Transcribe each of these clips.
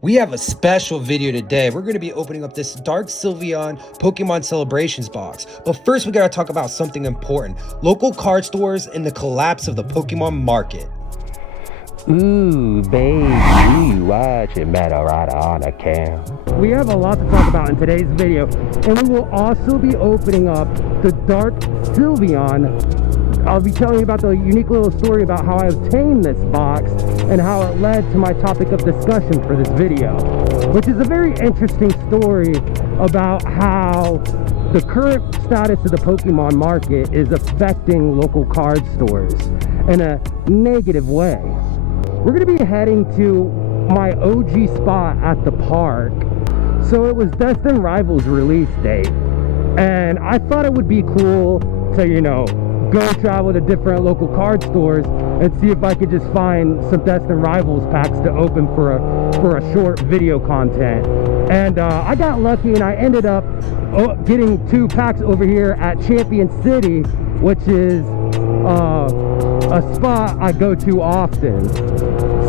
We have a special video today. We're going to be opening up this Dark Sylveon Pokemon Celebrations box. But first, we got to talk about something important. Local card stores and the collapse of the Pokemon market. Ooh, baby, you watching Metal Rider on a cam. We have a lot to talk about in today's video, and we will also be opening up the Dark Sylveon. I'll be telling you about the unique little story about how I obtained this box and how it led to my topic of discussion for this video, which is a very interesting story about how the current status of the Pokemon market is affecting local card stores in a negative way. We're going to be heading to my OG spot at the park. So it was Destined Rivals release date, and I thought it would be cool to, go travel to different local card stores and see if I could just find some Destined Rivals packs to open for a short video content. And I got lucky and I ended up getting 2 packs over here at Champion City, which is a spot I go to often.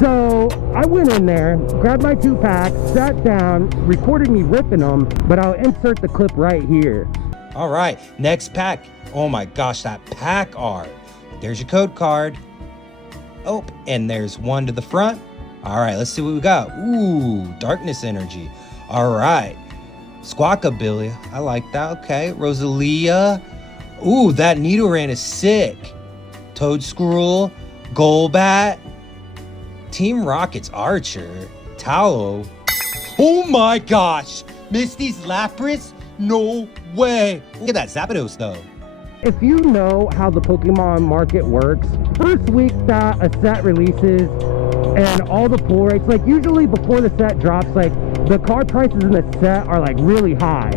So I went in there, grabbed my 2 packs, sat down, recorded me ripping them, but I'll insert the clip right here. All right, next pack. Oh my gosh, that pack art. There's your code card. Oh, and there's one to the front. All right, let's see what we got. Ooh, Darkness Energy. All right, Squawkabilly. I like that. Okay, Rosalia. Ooh, that Nidoran is sick. Toadskrull, Golbat, Team Rocket's Archer, Tallow. Oh my gosh, Misty's Lapras? No way. Look at that Zapdos though. If you know how the Pokemon market works, first week that a set releases and all the pull rates, like usually before the set drops, like the card prices in the set are like really high.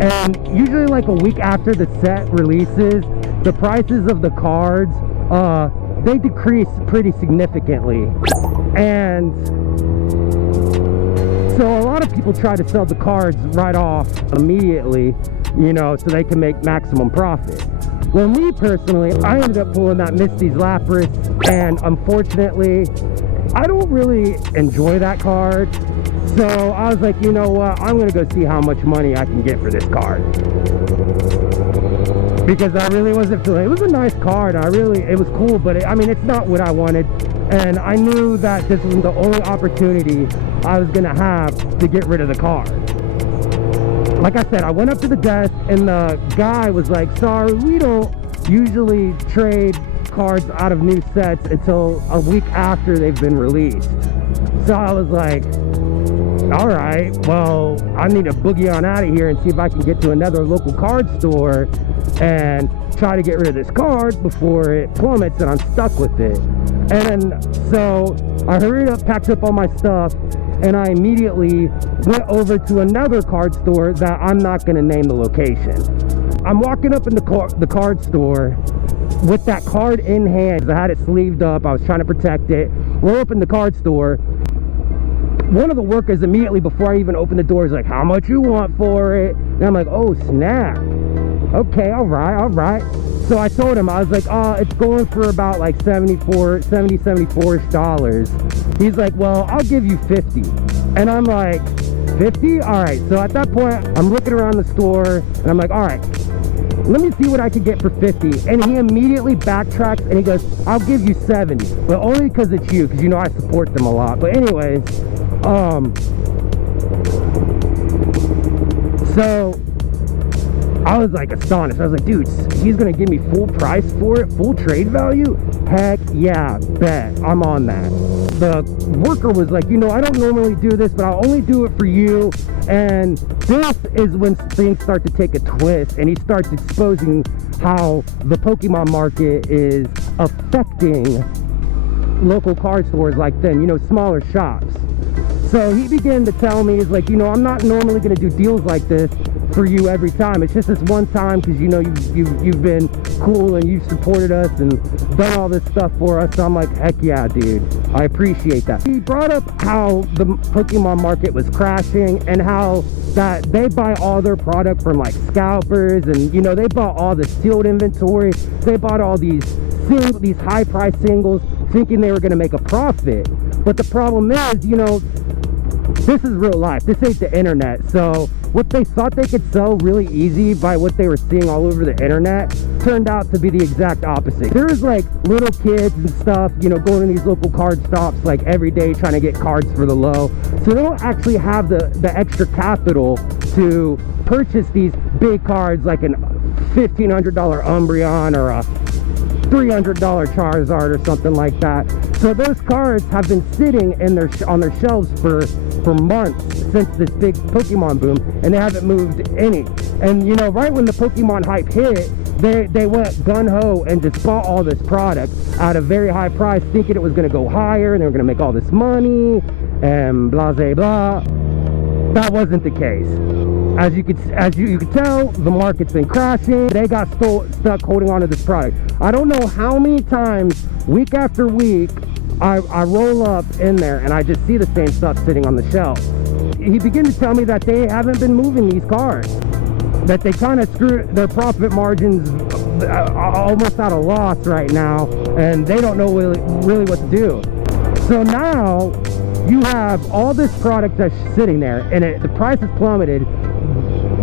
And usually like a week after the set releases, the prices of the cards, they decrease pretty significantly. And so a lot of people try to sell the cards right off immediately, so they can make maximum profit. Well, me personally, I ended up pulling that Misty's Lapras, and unfortunately, I don't really enjoy that card. So I was like, you know what, I'm gonna go see how much money I can get for this card. Because I really wasn't feeling it. It was a nice card, it was cool, but it's not what I wanted. And I knew that this was the only opportunity I was gonna have to get rid of the card. Like I said, I went up to the desk and the guy was like, sorry, we don't usually trade cards out of new sets until a week after they've been released. So I was like, all right, well, I need to boogie on out of here and see if I can get to another local card store and try to get rid of this card before it plummets and I'm stuck with it. And so I hurried up, packed up all my stuff, and I immediately went over to another card store that I'm not going to name the location. I'm walking up in the card store with that card in hand. I had it sleeved up. I was trying to protect it. We're up in the card store. One of the workers immediately, before I even opened the door, is like, how much you want for it? And I'm like, oh, snap. Okay, all right. So I told him, I was like, it's going for about like $74-ish dollars. He's like, well, I'll give you 50. And I'm like, 50? All right. So at that point, I'm looking around the store and I'm like, all right, let me see what I can get for 50. And he immediately backtracks and he goes, I'll give you 70, but only because it's you, because I support them a lot. But anyways, so I was like astonished. I was like, dude, he's gonna give me full price for it, full trade value? Heck yeah, bet, I'm on that. The worker was like, I don't normally do this, but I'll only do it for you. And this is when things start to take a twist and he starts exposing how the Pokemon market is affecting local card stores like them, smaller shops. So he began to tell me, he's like, I'm not normally gonna do deals like this for you every time. It's just this one time because you've been cool and you've supported us and done all this stuff for us. So I'm like, heck yeah, dude, I appreciate that. He brought up how the Pokemon market was crashing and how that they buy all their product from like scalpers, and they bought all the sealed inventory. They bought all these high price singles thinking they were going to make a profit. But the problem is, This is real life. This ain't the internet. So what they thought they could sell really easy by what they were seeing all over the internet turned out to be the exact opposite. There's like little kids and stuff, you know, going to these local card stops like every day trying to get cards for the low. So they don't actually have the extra capital to purchase these big cards like an $1,500 Umbreon or a $300 Charizard or something like that. So those cards have been sitting in on their shelves for months since this big Pokemon boom, and they haven't moved any. And you know, right when the Pokemon hype hit, they went gun-ho and just bought all this product at a very high price, thinking it was going to go higher and they were going to make all this money and blah blah blah. That wasn't the case. As you could tell, the market's been crashing. They got stuck holding on to this product. I don't know how many times, week after week, I roll up in there and I just see the same stuff sitting on the shelf. He began to tell me that they haven't been moving these cards, that they kind of screwed their profit margins almost at a loss right now, and they don't know really what to do. So now you have all this product that's sitting there, and the price has plummeted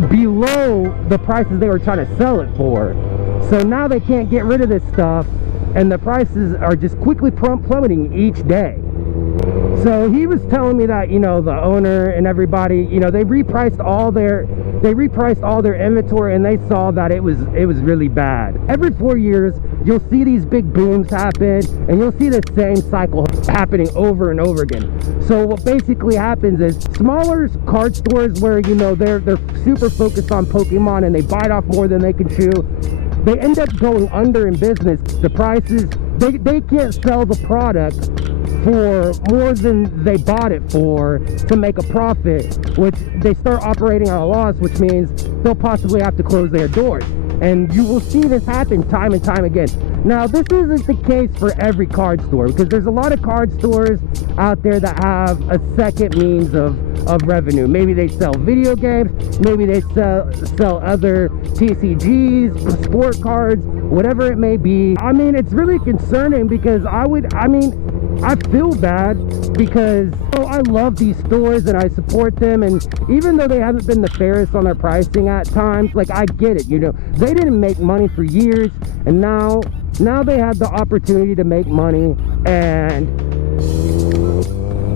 below the prices they were trying to sell it for. So now they can't get rid of this stuff, and the prices are just quickly plummeting each day. So he was telling me that, you know, the owner and everybody, you know, they repriced all their inventory, and they saw that it was really bad. Every 4 years you'll see these big booms happen, and you'll see the same cycle happening over and over again. So what basically happens is smaller card stores where, you know, they're super focused on Pokemon and they bite off more than they can chew, they end up going under in business. The prices, they can't sell the product for more than they bought it for to make a profit, which they start operating on a loss, which means they'll possibly have to close their doors. And you will see this happen time and time again. Now, this isn't the case for every card store, because there's a lot of card stores out there that have a second means of revenue. Maybe they sell video games, maybe they sell other TCGs, sport cards, whatever it may be. I mean, it's really concerning because I feel bad because, oh, I love these stores and I support them, and even though they haven't been the fairest on their pricing at times, like, I get it, you know, they didn't make money for years, and now they had the opportunity to make money, and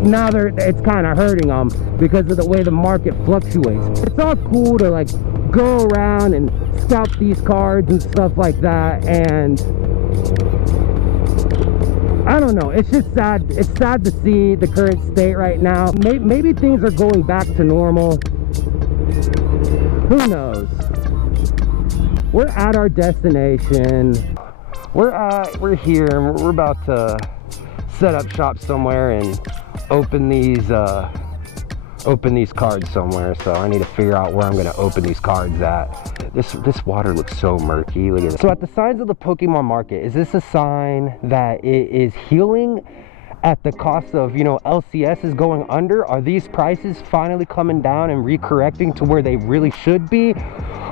now it's kind of hurting them because of the way the market fluctuates. It's all cool to like go around and scalp these cards and stuff like that, and I don't know, it's just sad. It's sad to see the current state right now. Maybe things are going back to normal. Who knows? We're at our destination. We're here, and we're about to set up shop somewhere and open these cards somewhere. So I need to figure out where I'm going to open these cards at. This water looks so murky. Look at this. So at the signs of the Pokemon market, is this a sign that it is healing at the cost of, you know, LCS is going under? Are these prices finally coming down and recorrecting to where they really should be?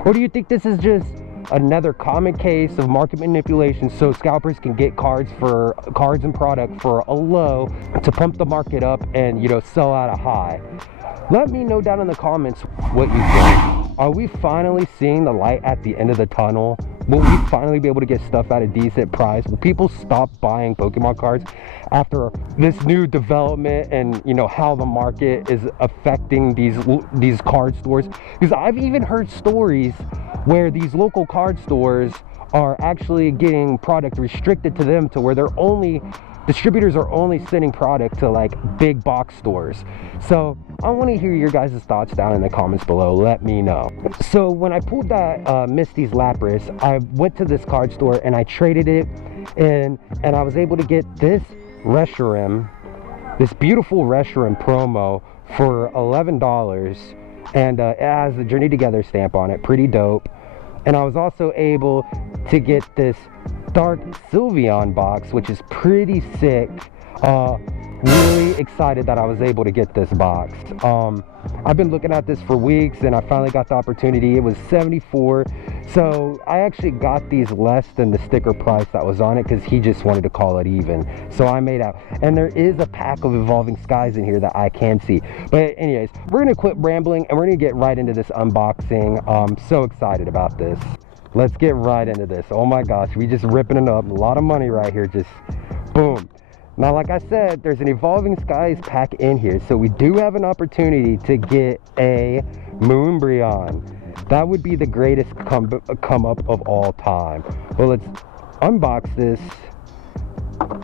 Or do you think this is just another common case of market manipulation so scalpers can get cards and product for a low to pump the market up and, you know, sell at a high? Let me know down in the comments what you think. Are we finally seeing the light at the end of the tunnel? Will we finally be able to get stuff at a decent price? Will people stop buying Pokemon cards after this new development and, you know, how the market is affecting these card stores? Because I've even heard stories where these local card stores are actually getting product restricted to them to where distributors are only sending product to like big box stores. So I want to hear your guys' thoughts down in the comments below. Let me know. So when I pulled that Misty's Lapras, I went to this card store and I traded it and I was able to get this Reshiram, this beautiful Reshiram promo for $11, and it has the Journey Together stamp on it. Pretty dope. And I was also able to get this Dark Sylveon box, which is pretty sick. really excited that I was able to get this box. I've been looking at this for weeks and I finally got the opportunity. It was $74, so I actually got these less than the sticker price that was on it because he just wanted to call it even, so I made out. And there is a pack of Evolving Skies in here that I can see. But anyways, we're gonna quit rambling and we're gonna get right into this unboxing. I'm so excited about this. Let's get right into this. Oh my gosh, we just ripping it up. A lot of money right here, just boom. Now, like I said, there's an Evolving Skies pack in here, so we do have an opportunity to get a Moonbreon. That would be the greatest come up of all time. Well, let's unbox this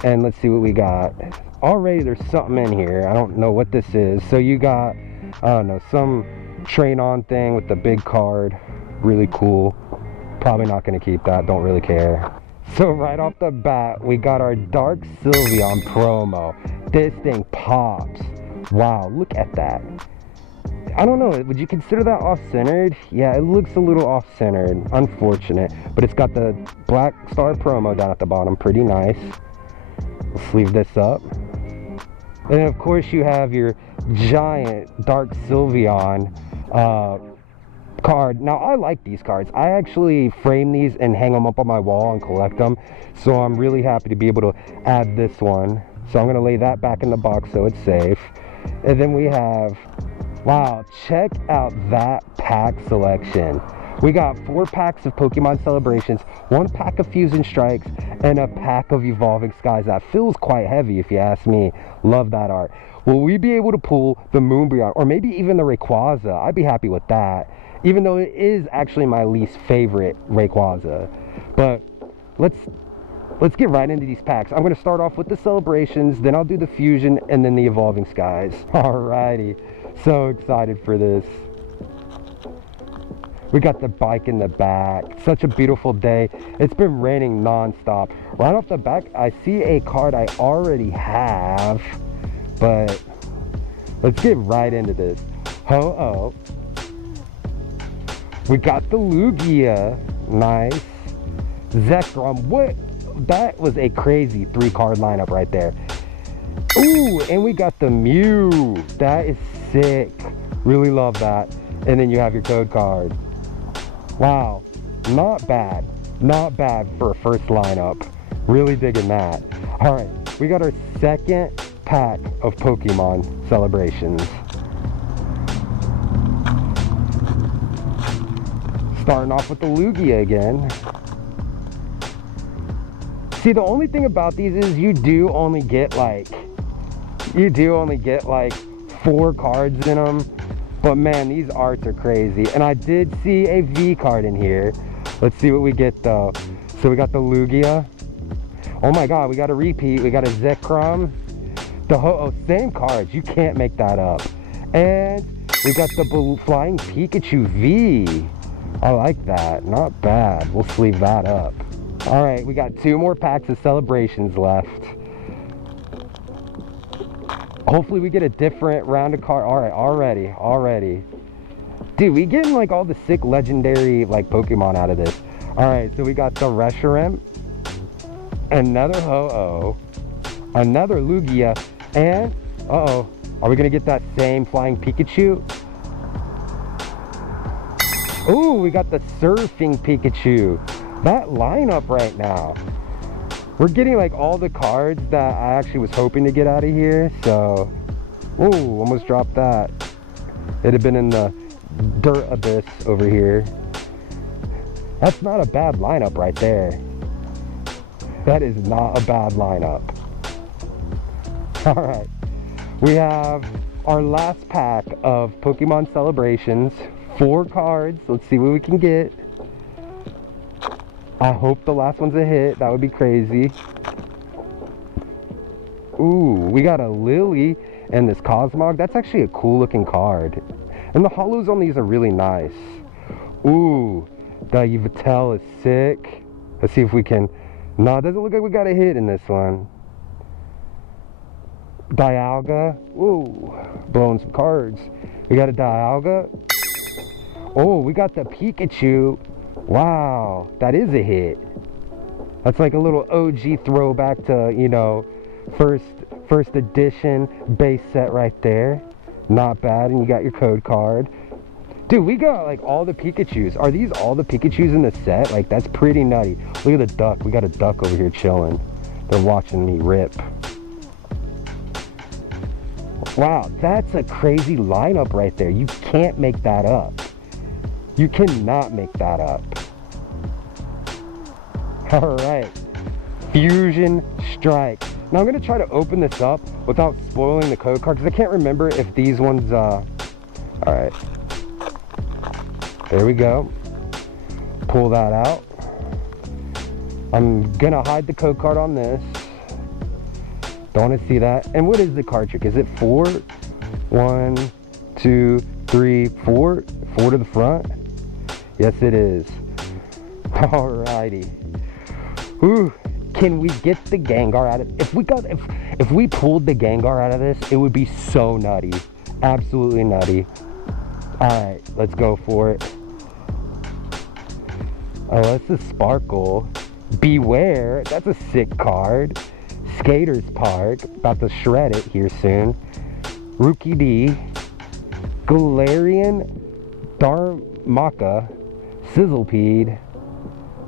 and let's see what we got. Already there's something in here. I don't know what this is. So you got, I don't know, some train on thing with the big card. Really cool. Probably not going to keep that, don't really care. So right off the bat, we got our Dark Sylveon promo. This thing pops. Wow, look at that. I don't know, would you consider that off-centered? Yeah, it looks a little off-centered, unfortunate. But it's got the Black Star promo down at the bottom, pretty nice. We'll sleeve this up. And of course you have your giant Dark Sylveon card. Now, I like these cards. I actually frame these and hang them up on my wall and collect them, so I'm really happy to be able to add this one. So I'm going to lay that back in the box so it's safe. And then we have, wow, check out that pack selection. We got 4 packs of Pokemon Celebrations, 1 pack of Fusion Strikes, and a pack of Evolving Skies. That feels quite heavy if you ask me. Love that art. Will we be able to pull the Moonbreon or maybe even the Rayquaza? I'd be happy with that, even though it is actually my least favorite Rayquaza. But let's get right into these packs. I'm going to start off with the Celebrations, then I'll do the Fusion, and then the Evolving Skies. Alrighty, so excited for this. We got the bike in the back. Such a beautiful day. It's been raining non-stop. Right off the back, I see a card I already have, but let's get right into this. Ho-Oh. We got the Lugia. Nice. Zekrom. What? That was a crazy 3-card lineup right there. Ooh, and we got the Mew. That is sick. Really love that. And then you have your code card. Wow. Not bad. Not bad for a first lineup. Really digging that. Alright, we got our second pack of Pokemon Celebrations. Starting off with the Lugia again. See, the only thing about these is you do only get like 4 cards in them. But man, these arts are crazy. And I did see a V card in here. Let's see what we get though. So we got the Lugia. Oh my god, we got a repeat. We got a Zekrom. The Ho-Oh, same cards. You can't make that up. And we got the Flying Pikachu V. I like that. Not bad. We'll sleeve that up. Alright, we got 2 more packs of Celebrations left. Hopefully we get a different round of card. Alright, already. Dude, we getting like all the sick legendary like Pokemon out of this. Alright, so we got the Reshiram, another Ho-Oh, another Lugia, and uh-oh, are we gonna get that same Flying Pikachu? Ooh, we got the Surfing Pikachu. That lineup right now. We're getting like all the cards that I actually was hoping to get out of here, so... Ooh, almost dropped that. It'd have been in the dirt abyss over here. That's not a bad lineup right there. That is not a bad lineup. Alright, we have our last pack of Pokemon Celebrations. 4 cards, let's see what we can get. I hope the last one's a hit. That would be crazy. Ooh, we got a Lily and this Cosmog. That's actually a cool looking card. And the holos on these are really nice. Ooh, the Yveltal is sick. Let's see if we can... No, it doesn't look like we got a hit in this one. Dialga. Ooh, blowing some cards. We got a Dialga. Oh, we got the Pikachu. Wow, that is a hit. That's like a little OG throwback to, you know, first first edition base set right there. Not bad. And you got your code card. Dude, we got like all the Pikachus. Are these all the Pikachus in the set? Like, that's pretty nutty. Look at the duck. We got a duck over here chilling. They're watching me rip. Wow, that's a crazy lineup right there. You can't make that up. You cannot make that up. All right, Fusion Strike. Now I'm gonna try to open this up without spoiling the code card because I can't remember if these ones, all right. There we go. Pull that out. I'm gonna hide the code card on this. Don't want to see that. And what is the card trick? Is it 4? 1, 2, 3, 4? 4 to the front? Yes, it is. Alrighty. Ooh, can we get the Gengar out of it? If we pulled the Gengar out of this, it would be so nutty. Absolutely nutty. Alright, let's go for it. Oh, that's a Sparkle. Beware, that's a sick card. Skaters Park, about to shred it here soon. Rookie D, Galarian, Darmaka, Sizzlepede,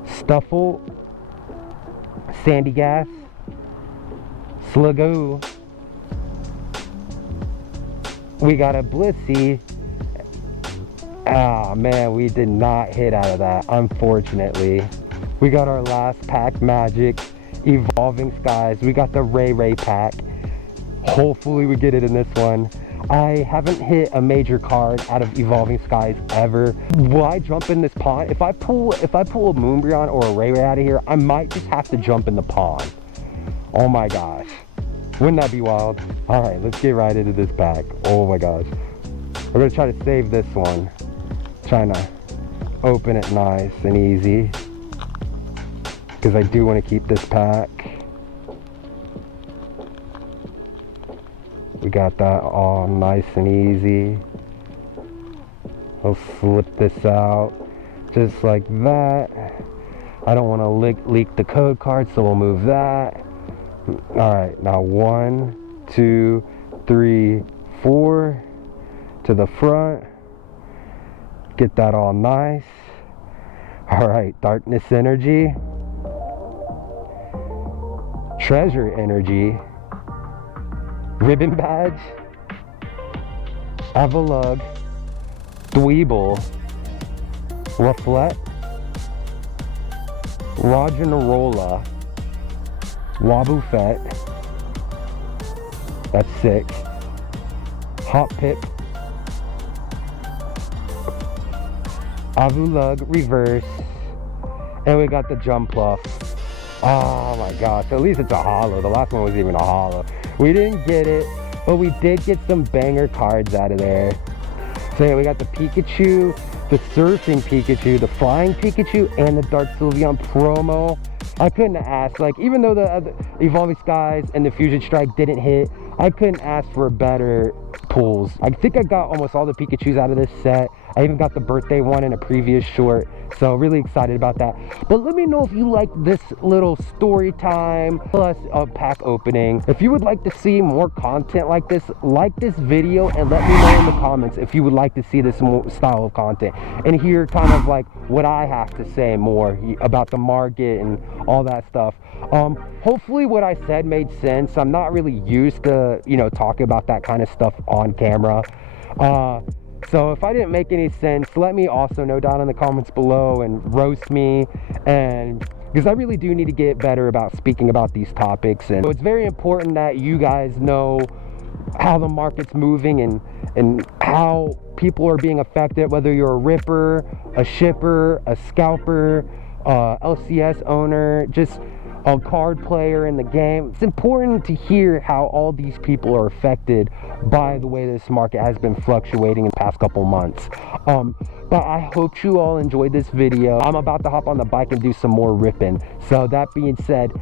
Stuffle, Sandygas, Slugoo. We got a Blissey. Ah, man, we did not hit out of that, unfortunately. We got our last pack magic. Evolving Skies. We got the Ray pack. Hopefully we get it in this one. I haven't hit a major card out of Evolving Skies ever. Will I jump in this pond? If I pull a Moonbreon or a Ray out of here, I might just have to jump in the pond. Oh my gosh. Wouldn't that be wild? Alright, let's get right into this pack. Oh my gosh. We're gonna try to save this one. Trying to open it nice and easy, because I do want to keep this pack. We got that all nice and easy. We'll slip this out just like that. I don't want to leak the code card, so we'll move that. Alright, now 1, 2, 3, 4 to the front. Get that all nice. Alright, Darkness Energy. Treasure Energy, Ribbon Badge, Avalugg, Dweeble, Rufflet, Roggenrola, Wobbuffet, that's sick, Hoppip, Avalugg Reverse, and we got the Jumpluff. Oh my gosh, at least it's a holo. The last one was even a holo. We didn't get it, but we did get some banger cards out of there. So yeah, we got the Pikachu, the Surfing Pikachu, the Flying Pikachu, and the Dark Sylveon promo. I couldn't ask, like, even though the Evolving Skies and the Fusion Strike didn't hit, I couldn't ask for better pulls. I think I got almost all the Pikachus out of this set. I even got the birthday one in a previous short, so really excited about that. But let me know if you like this little story time plus a pack opening. If you would like to see more content like this video and let me know in the comments if you would like to see this style of content and hear kind of like what I have to say more about the market and all that stuff. Hopefully what I said made sense. I'm not really used to, you know, talking about that kind of stuff on camera. So if I didn't make any sense, let me also know down in the comments below and roast me, and because I really do need to get better about speaking about these topics. And so it's very important that you guys know how the market's moving and how people are being affected, whether you're a ripper, a shipper, a scalper, LCS owner, just a card player in the game. It's important to hear how all these people are affected by the way this market has been fluctuating in the past couple months. But I hope you all enjoyed this video. I'm about to hop on the bike and do some more ripping. So that being said,